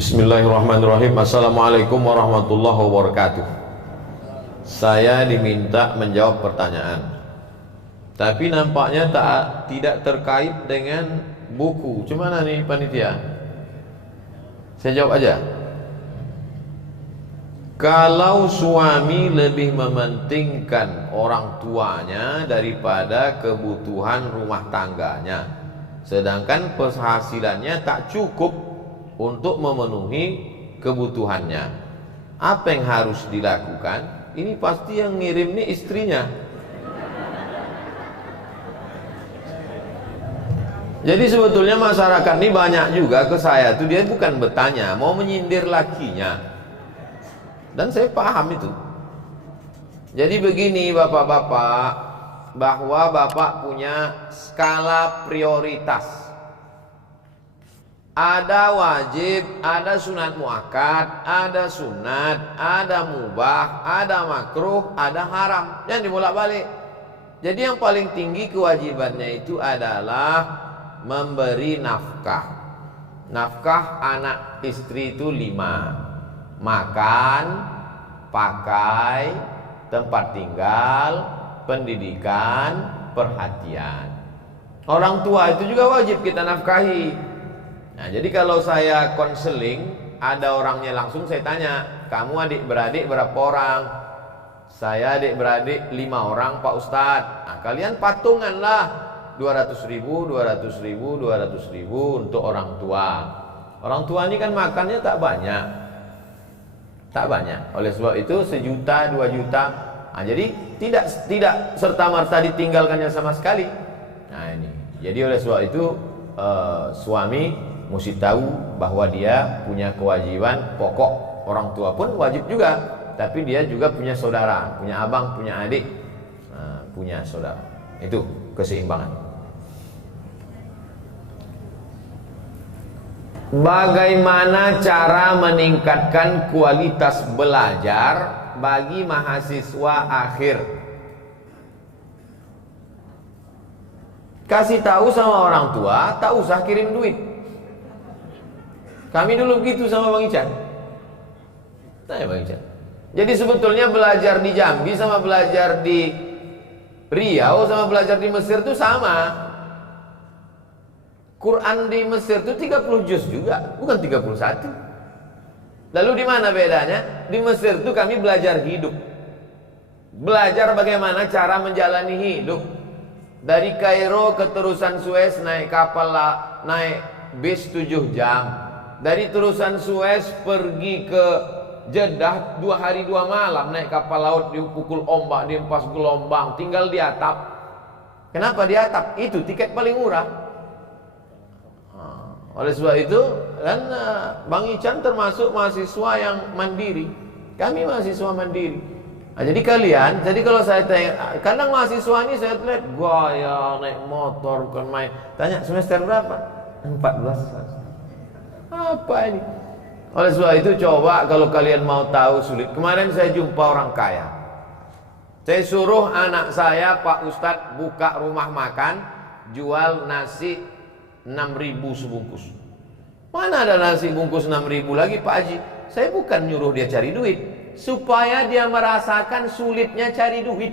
Bismillahirrahmanirrahim. Assalamualaikum warahmatullahi wabarakatuh. Saya diminta menjawab pertanyaan, tapi nampaknya tidak terkait dengan buku. Cuma nih panitia? Saya jawab aja. Kalau suami lebih mementingkan orang tuanya daripada kebutuhan rumah tangganya, sedangkan penghasilannya tak cukup untuk memenuhi kebutuhannya, apa yang harus dilakukan? Ini pasti yang ngirim nih istrinya. Jadi sebetulnya masyarakat ini banyak juga ke saya tuh, dia bukan bertanya, mau menyindir lakinya. Dan saya paham itu. Jadi begini bapak-bapak, bahwa bapak punya skala prioritas. Ada wajib, ada sunat muakkad, ada sunat, ada mubah, ada makruh, ada haram. Jangan dibolak-balik. Jadi yang paling tinggi kewajibannya itu adalah memberi nafkah. Nafkah anak istri itu 5. Makan, pakai, tempat tinggal, pendidikan, perhatian. Orang tua itu juga wajib kita nafkahi. Nah, jadi kalau saya konseling, ada orangnya langsung saya tanya, kamu adik-beradik berapa orang? Saya adik-beradik 5 orang Pak Ustadz. Nah, kalian patunganlah 200.000, 200.000, 200.000 untuk orang tua. Orang tua ini kan makannya tak banyak. Tak banyak. Oleh sebab itu 1 juta, 2 juta. Nah, jadi tidak serta-merta ditinggalkannya sama sekali. Nah, ini. Jadi oleh sebab itu suami mesti tahu bahwa dia punya kewajiban pokok. Orang tua pun wajib juga, tapi dia juga punya saudara, punya abang, punya adik, punya saudara. Itu keseimbangan. Bagaimana cara meningkatkan kualitas belajar bagi mahasiswa akhir? Kasih tahu sama orang tua, tak usah kirim duit. Kami dulu begitu sama Bang Ican. Tanya Bang Ican. Jadi sebetulnya belajar di Jambi sama belajar di Riau sama belajar di Mesir itu sama. Quran di Mesir itu 30 juz juga, bukan 31. Lalu di mana bedanya? Di Mesir itu kami belajar hidup. Belajar bagaimana cara menjalani hidup. Dari Kairo ke terusan Suez naik kapal naik bis 7 jam. Dari terusan Suez pergi ke Jeddah 2 hari 2 malam naik kapal laut, dipukul ombak, dihempas gelombang, tinggal di atap. Kenapa di atap? Itu tiket paling murah. Oleh sebab itu kan Bang Ican termasuk mahasiswa yang mandiri. Kami mahasiswa mandiri. Nah, jadi kalau saya tanya, kadang mahasiswa ini saya lihat gaya naik motor bukan main. Tanya semester berapa? 14. Apa ini? Oleh sebab itu coba kalau kalian mau tahu sulit. Kemarin saya jumpa orang kaya. Saya suruh anak saya, Pak Ustadz, buka rumah makan, jual nasi 6.000 sebungkus. Mana ada nasi bungkus 6.000 lagi Pak Haji? Saya bukan nyuruh dia cari duit, supaya dia merasakan sulitnya cari duit.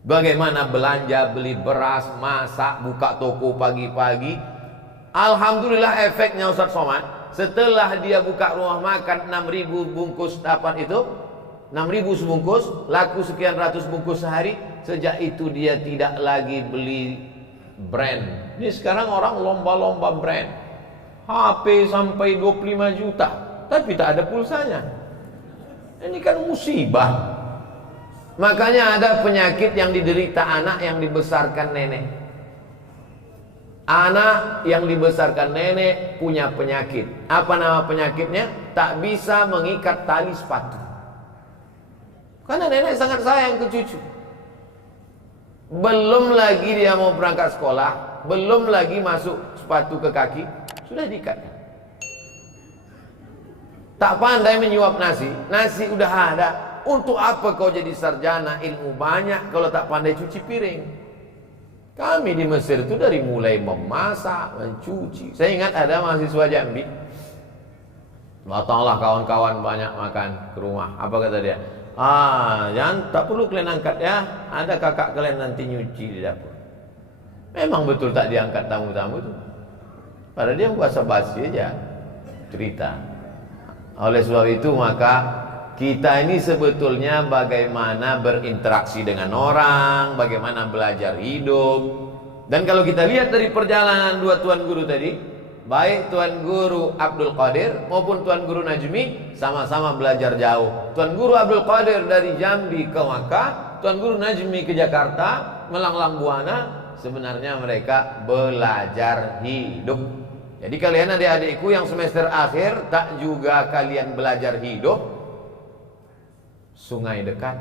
Bagaimana belanja, beli beras, masak, buka toko pagi-pagi. Alhamdulillah efeknya Ustaz Somad, setelah dia buka rumah makan 6.000 bungkus dapat itu 6.000 sebungkus, laku sekian ratus bungkus sehari. Sejak itu dia tidak lagi beli brand. Ini sekarang orang lomba-lomba brand, HP sampai 25 juta, tapi tak ada pulsanya. Ini kan musibah. Makanya ada penyakit yang diderita anak yang dibesarkan nenek. Anak yang dibesarkan nenek punya penyakit. Apa nama penyakitnya? Tak bisa mengikat tali sepatu. Karena nenek sangat sayang ke cucu. Belum lagi dia mau berangkat sekolah, belum lagi masuk sepatu ke kaki, sudah diikatkan. Tak pandai menyuap nasi, nasi udah ada. Untuk apa kau jadi sarjana ilmu banyak kalau tak pandai cuci piring? Kami di Mesir itu dari mulai memasak, mencuci. Saya ingat ada mahasiswa Jambi, Datanglah kawan-kawan banyak makan ke rumah. Apa kata dia? Jangan, tak perlu kalian angkat ya. Ada kakak kalian nanti nyuci di dapur. Memang betul tak diangkat tamu-tamu itu. Padahal dia basa-basi aja cerita. Oleh sebab itu maka kita ini sebetulnya bagaimana berinteraksi dengan orang, bagaimana belajar hidup. Dan kalau kita lihat dari perjalanan dua tuan guru tadi, baik Tuan Guru Abdul Qadir maupun Tuan Guru Najmi sama-sama belajar jauh. Tuan Guru Abdul Qadir dari Jambi ke Makkah, Tuan Guru Najmi ke Jakarta, melanglang buana. Sebenarnya mereka belajar hidup. Jadi kalian adik-adikku yang semester akhir, tak juga kalian belajar hidup? Sungai dekat.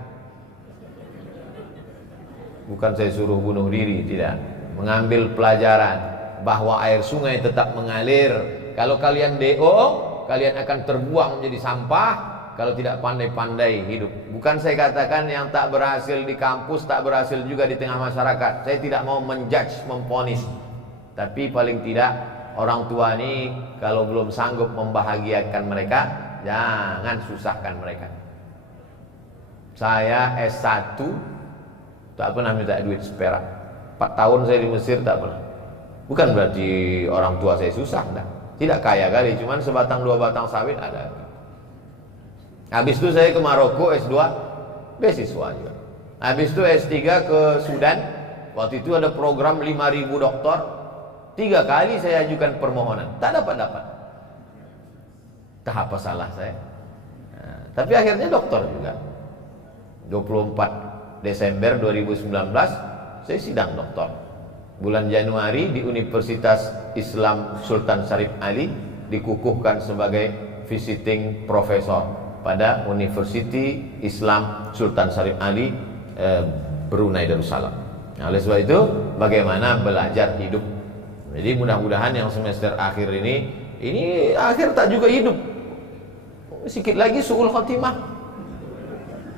Bukan saya suruh bunuh diri, tidak. Mengambil pelajaran bahwa air sungai tetap mengalir. Kalau kalian DO, kalian akan terbuang menjadi sampah kalau tidak pandai-pandai hidup. Bukan saya katakan yang tak berhasil di kampus tak berhasil juga di tengah masyarakat. Saya tidak mau menjudge, memvonis. Tapi paling tidak orang tua ini kalau belum sanggup membahagiakan mereka, jangan susahkan mereka. Saya S1 tak pernah minta duit seperak. 4 tahun saya di Mesir tak pernah. Bukan berarti orang tua saya susah, enggak. Tidak kaya kali, cuman sebatang dua batang sawit ada. Habis itu saya ke Maroko S2, beasiswa juga. Habis itu S3 ke Sudan. Waktu itu ada program 5.000 doktor. 3 kali saya ajukan permohonan, tak dapat. Tak apa salah saya. Tapi akhirnya doktor juga. 24 Desember 2019 saya sidang doktor. Bulan Januari di Universitas Islam Sultan Syarif Ali dikukuhkan sebagai visiting professor pada University Islam Sultan Syarif Ali Brunei Darussalam. Nah, oleh sebab itu bagaimana belajar hidup. Jadi mudah-mudahan yang semester akhir ini akhir tak juga hidup. Sikit lagi suul khotimah.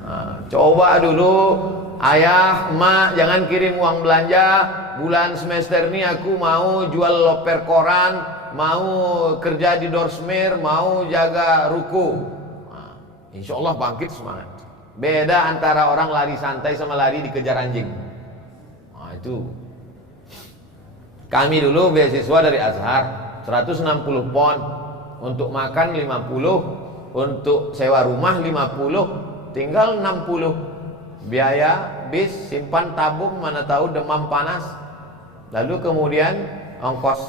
Nah, coba dulu ayah, emak jangan kirim uang belanja. Bulan semester ini aku mau jual loper koran, mau kerja di Dorsmir, mau jaga ruko. Nah, insya Allah bangkit semangat. Beda antara orang lari santai sama lari dikejar anjing. Nah, itu. Kami dulu beasiswa dari Azhar 160 pon, untuk makan 50, untuk sewa rumah 50, tinggal 60. Biaya bis, simpan tabung, mana tahu demam panas. Lalu kemudian ongkos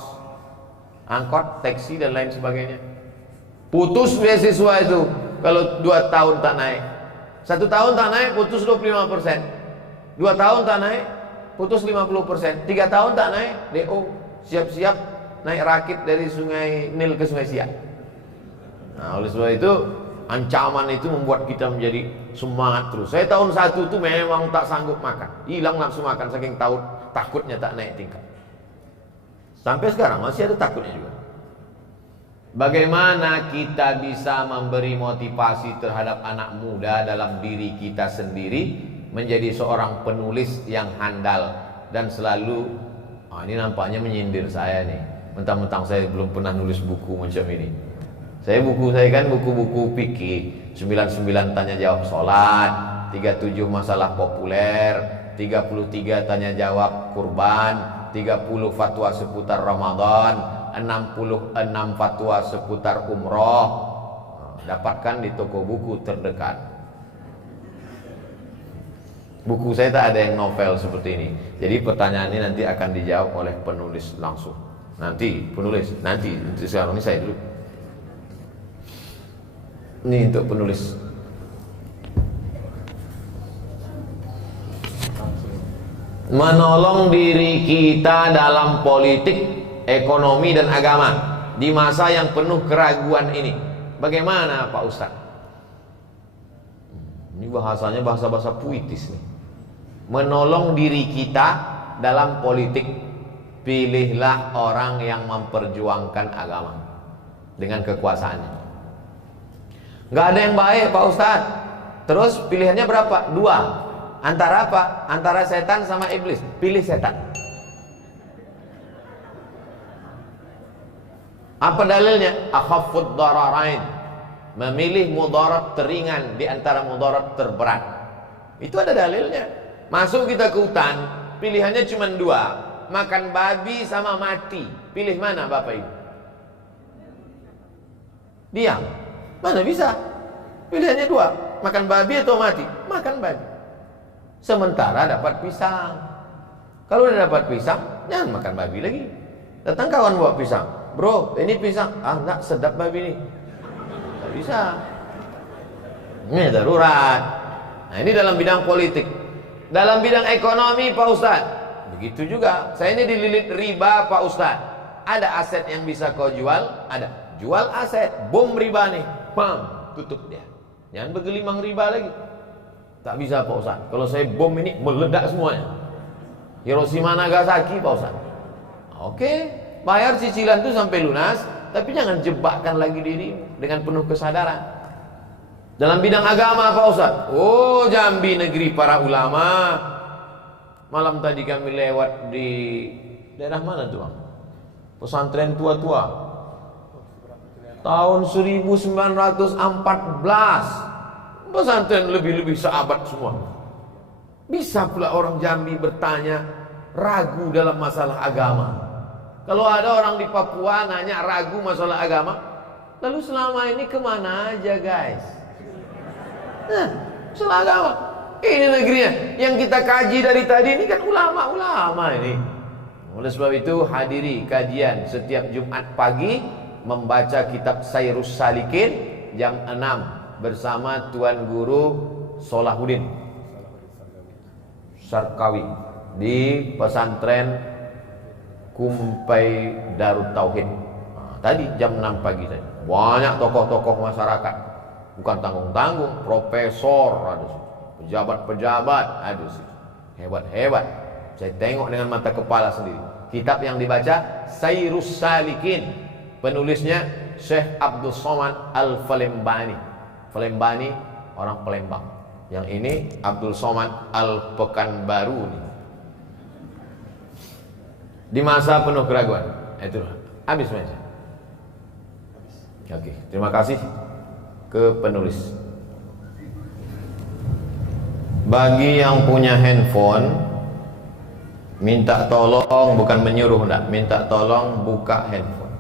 angkot, taksi dan lain sebagainya. Putus beasiswa itu kalau 2 tahun tak naik. 1 tahun tak naik, putus 25%. 2 tahun tak naik, putus 50%. 3 tahun tak naik, DO. Siap-siap naik rakit dari sungai Nil ke sungai Siak. Nah, oleh sebab itu ancaman itu membuat kita menjadi semangat terus. Saya tahun 1 itu memang tak sanggup makan, hilang nafsu makan saking takutnya tak naik tingkat. Sampai sekarang masih ada takutnya juga. Bagaimana kita bisa memberi motivasi terhadap anak muda dalam diri kita sendiri menjadi seorang penulis yang handal dan selalu ini nampaknya menyindir saya nih. Mentang-mentang saya belum pernah nulis buku macam ini. Buku saya kan buku-buku fikih, 99 tanya jawab salat, 37 masalah populer, 33 tanya jawab kurban, 30 fatwa seputar Ramadan, 66 fatwa seputar umroh. Dapatkan di toko buku terdekat. Buku saya tak ada yang novel seperti ini. Jadi pertanyaan ini nanti akan dijawab oleh penulis langsung. Nanti sekarang ini saya dulu. Ini untuk penulis. Menolong diri kita dalam politik, ekonomi dan agama di masa yang penuh keraguan ini. Bagaimana Pak Ustadz? Ini bahasanya bahasa-bahasa puitis nih. Menolong diri kita dalam politik. Pilihlah orang yang memperjuangkan agama dengan kekuasaannya. Gak ada yang baik Pak Ustadz. Terus pilihannya berapa? 2. Antara apa? Antara setan sama iblis. Pilih setan. Apa dalilnya? Akhaffud dararain. memilih mudarat teringan di antara mudarat terberat. Itu ada dalilnya. Masuk kita ke hutan, pilihannya cuma dua, makan babi sama mati. Pilih mana Bapak Ibu? Diam. Mana bisa? Pilihannya dua, makan babi atau mati. Makan babi. Sementara dapat pisang. Kalau udah dapat pisang, jangan makan babi lagi. Datang kawan bawa pisang, bro ini pisang. Ah enggak, sedap babi ini. Nggak bisa. Ini darurat. Nah ini dalam bidang politik. Dalam bidang ekonomi Pak Ustadz, begitu juga. Saya ini dililit riba Pak Ustadz. Ada aset yang bisa kau jual? Ada. Jual aset, bom riba nih, pam, tutup dia. Jangan bergelimang riba lagi. Tak bisa Pak Ustadz. Kalau saya bom ini meledak semuanya. Hiroshima Nagasaki Pak Ustadz. Oke, bayar cicilan itu sampai lunas, tapi jangan jebakkan lagi diri dengan penuh kesadaran. Dalam bidang agama Pak Ustadz, oh Jambi negeri para ulama. Malam tadi kami lewat di daerah mana tuh Bang? Pesantren tua-tua. Tahun 1914. Pesantren lebih-lebih seabad semua. Bisa pula orang Jambi bertanya, ragu dalam masalah agama. Kalau ada orang di Papua nanya ragu masalah agama, lalu selama ini kemana aja guys? Nah, masalah agama. Ini negerinya. Yang kita kaji dari tadi ini kan ulama-ulama ini. Oleh sebab itu hadiri kajian setiap Jumat pagi, membaca kitab Sairus Salikin jam 6 bersama Tuan Guru Solahuddin Sarkawi di pesantren Kumpai Darut Tauhid. Nah, tadi jam 6 pagi tadi. Banyak tokoh-tokoh masyarakat. Bukan tanggung-tanggung, profesor ada situ, pejabat-pejabat ada situ. Hebat-hebat. Saya tengok dengan mata kepala sendiri. Kitab yang dibaca Sairus Salikin. Penulisnya Syekh Abdul Somad Al-Falembani. Falembani orang Palembang. Yang ini Abdul Somad Al-Pekanbaru nih. Di masa penuh keraguan. Itu habis meja. Oke, terima kasih ke penulis. Bagi yang punya handphone, minta tolong, bukan menyuruh enggak, minta tolong buka handphone.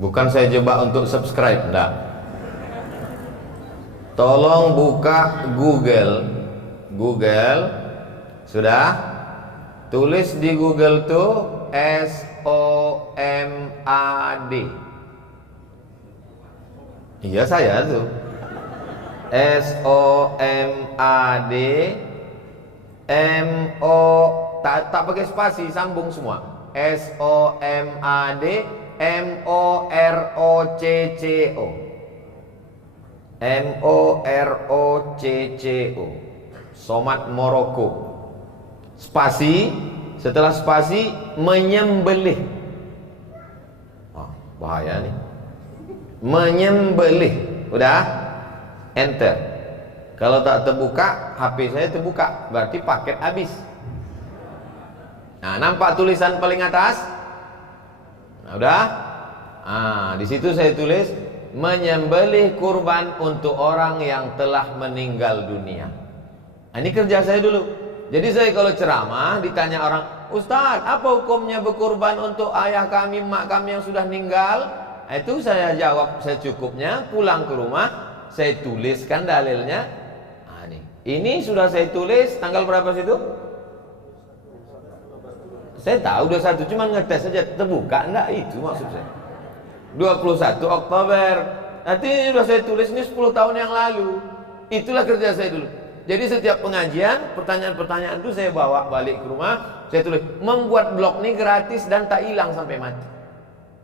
Bukan saya jebak untuk subscribe, enggak. Tolong buka Google. Sudah? Tulis di Google tuh SOMAD. Iya saya tuh. SOMAD MO tak pakai spasi, sambung semua. SOMAD MOROCCO. MOROCCO. Somat Moroko. Spasi, setelah spasi menyembelih. Oh, bahaya nih. Menyembelih. Udah? Enter. Kalau tak terbuka, HP saya terbuka, berarti paket habis. Nah, nampak tulisan paling atas? Nah, udah? Nah, di situ saya tulis menyembelih kurban untuk orang yang telah meninggal dunia. Nah, ini kerja saya dulu. Jadi saya kalau ceramah ditanya orang, Ustaz, apa hukumnya berkurban untuk ayah kami, mak kami yang sudah meninggal? Nah, itu saya jawab secukupnya, pulang ke rumah, saya tuliskan dalilnya. Nah, ini sudah saya tulis, tanggal berapa situ? Saya tahu 21, cuma ngetes saja, terbuka enggak, itu maksud saya. 21 Oktober. Nanti sudah saya tulis ini 10 tahun yang lalu. Itulah kerja saya dulu. Jadi setiap pengajian, pertanyaan-pertanyaan itu saya bawa balik ke rumah, saya tulis. Membuat blog ini gratis dan tak hilang sampai mati.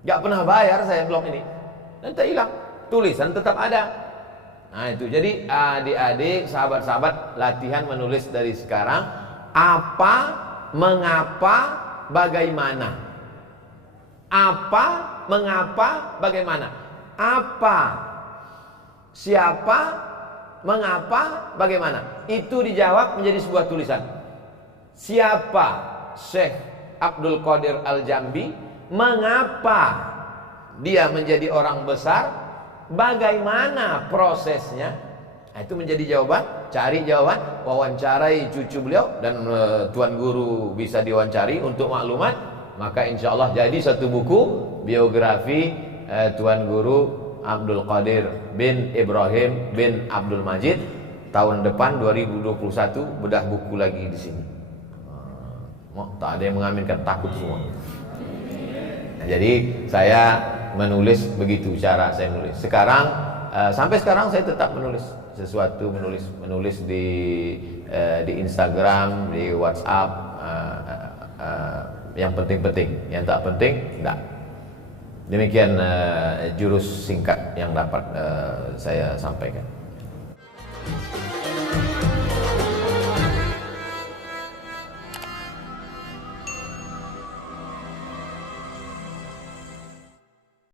Gak pernah bayar saya blog ini. Dan tak hilang. Tulisan tetap ada. Nah itu, jadi adik-adik, sahabat-sahabat, latihan menulis dari sekarang. Apa, mengapa, bagaimana. Apa, mengapa, bagaimana. Apa, siapa, mengapa, bagaimana. Itu dijawab menjadi sebuah tulisan. Siapa Syekh Abdul Qadir Al-Jambi, mengapa dia menjadi orang besar, Bagaimana prosesnya? Nah, itu menjadi jawaban. Cari jawaban, wawancarai cucu beliau, dan Tuan Guru bisa diwawancari untuk maklumat. Maka insya Allah jadi satu buku biografi Tuan Guru Abdul Qadir bin Ibrahim bin Abdul Majid. Tahun depan 2021 bedah buku lagi di sini. Tak ada yang mengaminkan, takut semua. Nah, jadi saya menulis begitu cara saya menulis. Sekarang sampai sekarang saya tetap menulis sesuatu, menulis di Instagram, di WhatsApp, yang penting-penting, yang tak penting enggak. Demikian jurus singkat yang dapat saya sampaikan.